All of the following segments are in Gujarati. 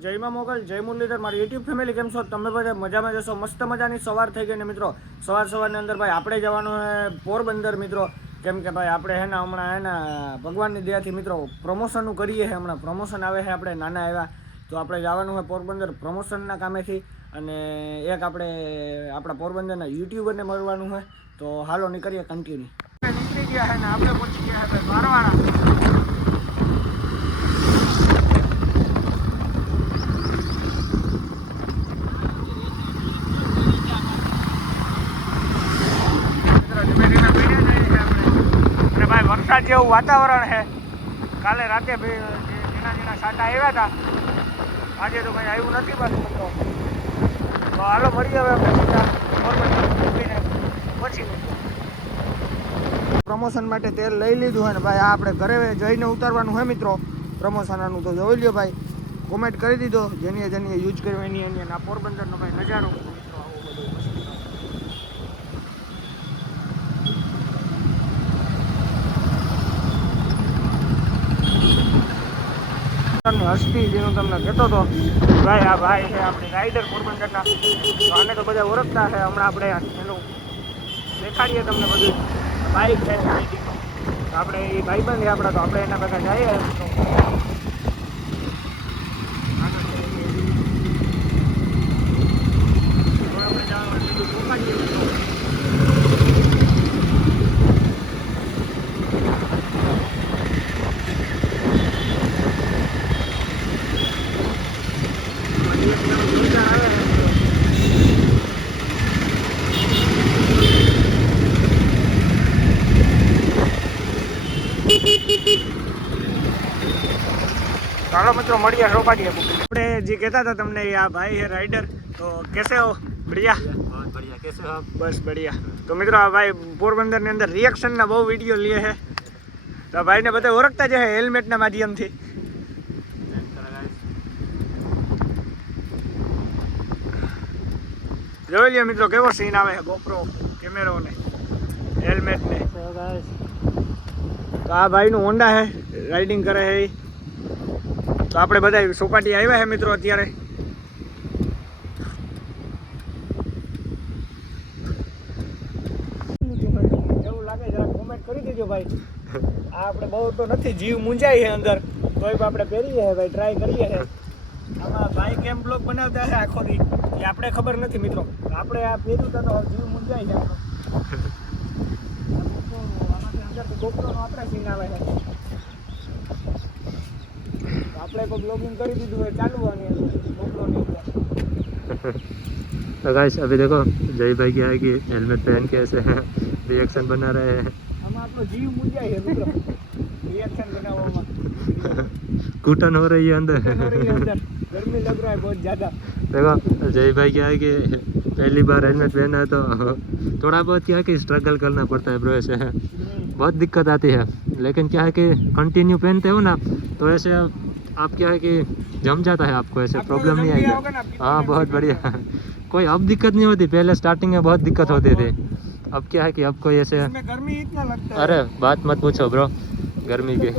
જય માં મોગલ, જય મુરલીધર, મારી યુટ્યુબ ફેમિલી કેમ છો? તમે બધા મજામાં જશો? મસ્ત મજાની સવાર થઈ ગઈ ને મિત્રો. સવારની અંદર ભાઈ આપણે જવાનું છે પોરબંદર મિત્રો. કેમ કે ભાઈ આપણે હે ને હમણાં હે ને ભગવાનની દયાથી મિત્રો પ્રમોશનનું કરીએ છે. હમણાં પ્રમોશન આવે છે, આપણે નાના આવ્યા તો આપણે જવાનું છે પોરબંદર પ્રમોશનના કામેથી. અને એક આપણે આપણા પોરબંદરના યુટ્યુબરને મળવાનું છે. તો હાલો નીકળીએ કન્ટિન્યુ. નીકળી ગયા છે ને આપણે પહોંચી ગયા છે બારવાડા. વરસાદ જેવું વાતાવરણ છે. કાલે રાતે ઝીણા છાંટા આવ્યા હતા, આજે તો કંઈ આવ્યું નથી પાછું. તો હાલો મળીએ હવે પછી. પ્રમોશન માટે તેલ લઈ લીધું હોય ને ભાઈ, આ આપણે ઘરે જઈને ઉતારવાનું હોય મિત્રો પ્રમોશનનું. તો જોઈ લ્યો ભાઈ, કોમેન્ટ કરી દીધો જેની યુઝ કર્યો એની આ પોરબંદરનો ભાઈ નજારો. હસ્તી જેનું તમને કહેતો હતો ભાઈ, આ ભાઈ છે આપણી રાઈડર પોરબંદરના. તો આને તો બધા ઓળખતા છે. હમણાં આપણે એનું દેખાડીએ તમને બધું. બાઈક છે આપણે એ ભાઈબંધ આપણા, તો આપણે એના બધા જઈએ. ચાલો મિત્રો મળીએ રોકાડીએ. આપણે જે કહેતા હતા તમને આ ભાઈ है राइडर, तो कैसे हो? बढ़िया, बहुत बढ़िया. कैसे हो आप? बस बढ़िया. તો મિત્રો આ ભાઈ પોરબંદરની અંદર રિએક્શનના બહુ વિડીયો લે છે. તો આ ભાઈને બધા ઓળખતા જ છે હેલ્મેટના માધ્યમથી. જોઈ લ્યો મિત્રો કેવો સીન આવે છે, ગોપ્રો કેમેરો ને હેલ્મેટ ને. તો આ ભાઈનું હોન્ડા છે, રાઇડિંગ કરે છે. તો આપણે બધા સોપાટી આવ્યા છે મિત્રો અત્યારે. એવું લાગે જરા કોમેન્ટ કરી દેજો ભાઈ. આ આપણે બહુ તો નથી, જીવ મૂંઝાય છે અંદર, તોય આપણે પહેરીએ છે ભાઈ, ટ્રાય કરીએ છે. આમાં ભાઈ કેમ બ્લોગ બનાવતા છે આખો દી એ આપણે ખબર નથી મિત્રો. આપણે આ પહેર્યું તો જીવ મૂંઝાય છે આપણો. આમાંથી અંદરથી ગોપ્રોનો આપણે સીન આવે છે. આપણે તો બ્લોગિંग કરી દીધું है, चालू आने गोप्रो नहीं हुआ. तो गाइस अभी देखो जय भाई क्या है कि हेलमेट पहन के ऐसे रिएक्शन बना रहे हैं. हम आपको जीव मुझे है मित्र रिएक्शन बनावવામાં घुटन हो रही है अंदर. गर्मी लग रहा है बहुत ज़्यादा. देखो जय भाई क्या है कि पहली बार हेलमेट पहना है तो थोड़ा बहुत क्या है कि स्ट्रगल करना पड़ता है ब्रो. ऐसे बहुत दिक्कत आती है, लेकिन क्या है कि कंटिन्यू पहनते हो ना तो ऐसे आप क्या है कि जम जाता है आपको, ऐसे प्रॉब्लम नहीं आएगा. हाँ बहुत बढ़िया. कोई अब दिक्कत नहीं होती, पहले स्टार्टिंग में बहुत दिक्कत होती थी. अब क्या है कि अब कोई ऐसे गर्मी इतना लगता है. अरे बात मत पूछो ब्रो गर्मी की.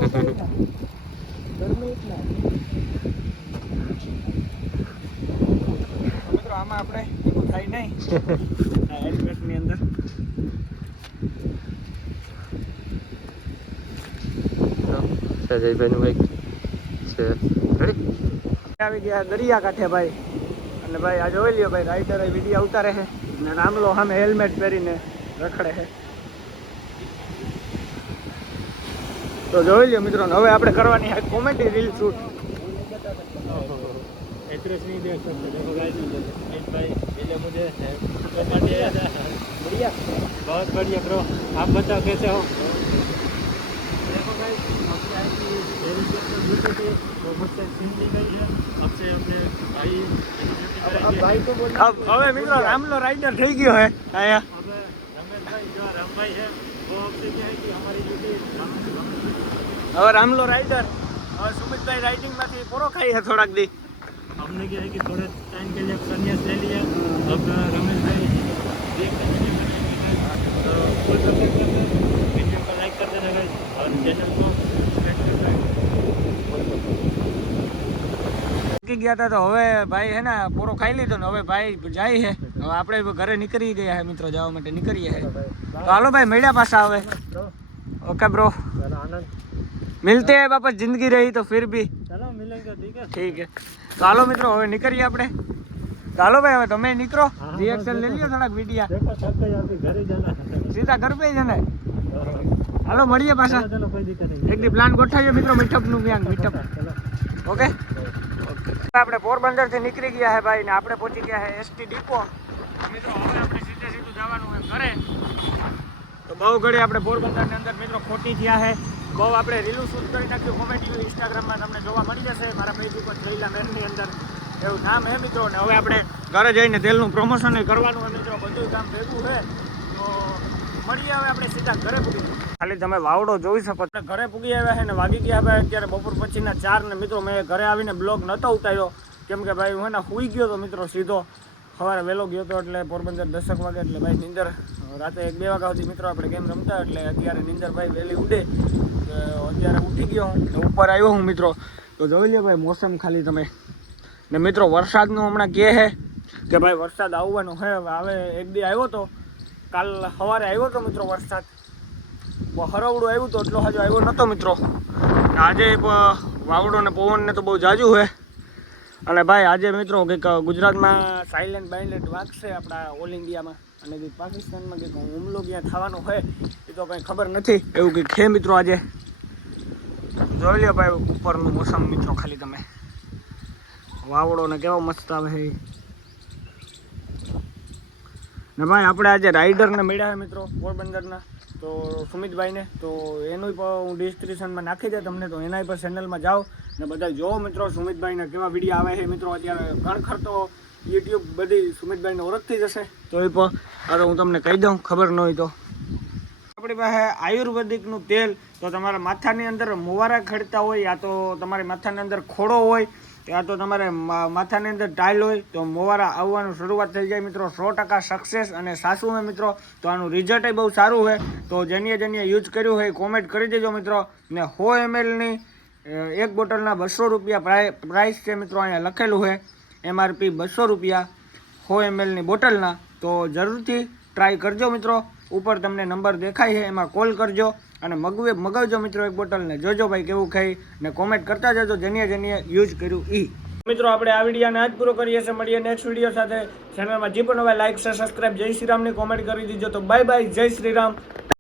गर्मी इतना મિત્રો આમાં આપણે એવું થાય નહીં આ હેલ્મેટની અંદર. જયભાઈનું કંઈક છે. આવી ગયા દરિયા કાંઠે ભાઈ. અને ભાઈ આ જોઈ લ્યો ભાઈ, રાઇડર વિડીયો ઉતારે છે ને રામલો સામે હેલ્મેટ પહેરીને રખડે છે. તો જોઈ લ્યો મિત્રો, હવે આપણે કરવાની है कॉमेडी रील शूट. एड्रेस नहीं देख सकते. देखो गाइस भाई पहले मुझे बढ़िया, बहुत बढ़िया ब्रो. आप बताओ कैसे हो? देखो गाइस अब હવે મિત્રો રામલો રાઇડર થઈ ગયો હે આયા. रमेश जो राम भाई है वो आपसे क्या है कि हमारी ड्यूटी હવે રામલો રાઇડર હવે સુમિતભાઈ રાઇડિંગ માંથી પોરો ખાઈ है થોડાક દી. हमने क्या है कि थोड़े टाइम के लिए संन्यास ले लिया. अब रमेश भाई देखते हैं तो फुल सपोर्ट करते हैं. वीडियो को लाइक कर देना गाइस और चैनल को सब्सक्राइब करना. થાકી ગયા હતા તો હવે ભાઈ હે ને પૂરો ખાઈ લીધો ને હવે ભાઈ જાય છે. હવે આપણે ઘરે નીકળી ગયા છે મિત્રો, જવા માટે નીકળીએ છે. તો હાલો ભાઈ મળ્યા પાછા હવે. ओके ब्रो, मिलते हैं वापस, जिंदगी रही तो फिर भी चलो मिलेंगे, ठीक है. तो हालो મિત્રો હવે નીકળીએ આપણે. ચાલો ભાઈ હવે તમે નીકળો, રિએક્શન લઈ લ્યો થોડાક વિડીયા. સીધા ઘર પે જ ને. હાલો મળીએ પાછા. એક દી પ્લાન ગોઠવીએ મિત્રો, મીટઅપ નું પ્લાન, મીટઅપ. ઓકે. આપણે પોરબંદર થી નીકળી ગયા હે ભાઈ ને આપણે પહોંચી ગયા હે એસટી ડિપો. મિત્રો હવે આપણે સીધું જવાનું હોય ઘરે. તો બહુ ઘડી આપણે પોરબંદરની અંદર મિત્રો ખોટી થયા છે. બહુ આપણે રીલું શૂટ કરી નાખ્યું, કોમેડી ઇન્સ્ટાગ્રામમાં તમને જોવા મળી જશે. મારા પેજ ઉપર જઈલા મેરની અંદર એવું નામ હે મિત્રો. ને હવે આપણે ઘરે જઈને તેલનું પ્રમોશન કરવાનું હોય મિત્રો, બધું કામ ભેગું છે. તો મળીએ હવે આપણે સીધા ઘરે પૂગી. ખાલી તમે વાવડો જોઈ શકો. ઘરે પૂગી આવ્યા છે ને વાગી ગયા ભાઈ અત્યારે બપોર પછીના 4 ને મિત્રો મેં ઘરે આવીને બ્લોગ નહોતો ઉતાર્યો કેમ કે ભાઈ હું સુઈ ગયો તો મિત્રો સીધો. સવારે વહેલો ગયો હતો એટલે પોરબંદર 10 વાગે એટલે ભાઈ નીંદર રાતે 1-2 વાગ્યા સુધી મિત્રો આપણે ગેમ રમતા એટલે અત્યારે નીંદર ભાઈ વહેલી ઉડે. અત્યારે ઉઠી ગયો હું, ઉપર આવ્યો હું મિત્રો. તો જોઈ લો ભાઈ મોસમ ખાલી તમે ને મિત્રો વરસાદનું હમણાં કહે છે કે ભાઈ વરસાદ આવવાનો છે. હવે એક દી આવ્યો તો, કાલ સવારે આવ્યો તો મિત્રો વરસાદ, હરવડું આવ્યું તો એટલો હજુ આવ્યો નહોતો મિત્રો. આજે વાવડો ને પવન ને તો બહુ જાજુ છે. અને ભાઈ આજે મિત્રો કંઈક ગુજરાતમાં સાયલેન્ટ બાયલેન્ટ વાગશે આપણા ઓલ ઇન્ડિયામાં, અને કંઈક પાકિસ્તાનમાં કંઈક હુમલો ક્યાં થવાનો હોય એ તો કંઈ ખબર નથી. એવું કંઈક છે મિત્રો આજે. જોઈ લો ભાઈ ઉપરનું મોસમ મિત્રો ખાલી તમે, વાવડો ને કેવો મસ્ત આવે છે ને ભાઈ. આપણે આજે રાઇડરને મળ્યા છે મિત્રો પોરબંદરના, તો સુમિતભાઈને. તો એનું પણ હું ડિસ્ક્રિપ્શનમાં નાખી દે તમને, તો એના પર ચેનલમાં જાઓ ને બધા જોવો મિત્રો સુમિતભાઈને કેવા વિડીયો આવે છે મિત્રો. અત્યારે ઘણખર તો યુટ્યુબ બધી સુમિતભાઈને ઓળખતી જશે. તો એ પણ અરે હું તમને કહી દઉં ખબર ન હોય તો. આપણી પાસે આયુર્વેદિકનું તેલ, તો તમારા માથાની અંદર મોવારા ખડતા હોય, યા તો તમારી માથાની અંદર ખોડો હોય, યા તો તમારે માથાની અંદર ટાઈલ હોય, તો મોવારા આવવાનું શરૂઆત થઈ જાય મિત્રો. 100% સક્સેસ અને સાચું હોય મિત્રો. તો આનું રિઝલ્ટ બહુ સારું હોય. તો જેની યુઝ કર્યું હોય કોમેન્ટ કરી દેજો મિત્રો. ને 100 mlની એક બોટલના 200 રૂપિયા પ્રાઇસ છે મિત્રો. અહીંયા લખેલું છે MRP 200 રૂપિયા 100 mlની બોટલના. તો જરૂરથી ટ્રાય કરજો મિત્રો. ઉપર તમને નંબર દેખાય છે એમાં કોલ કરજો અને મગાવજો મિત્રો એક બોટલ ને જોજો ભાઈ કેવું ખાઈ ને કોમેન્ટ કરતા જજો જેની યુઝ કર્યું ઈ. મિત્રો આપણે આ વિડીયોને આજ પૂરો કરીએ છીએ. મળીએ નેક્સ્ટ વિડીયો સાથે. ચેનલમાં જે પણ હવે લાઈક છે સબસ્ક્રાઈબ. જય શ્રી રામની કોમેન્ટ કરી દીજો. તો બાય બાય, જય શ્રી રામ.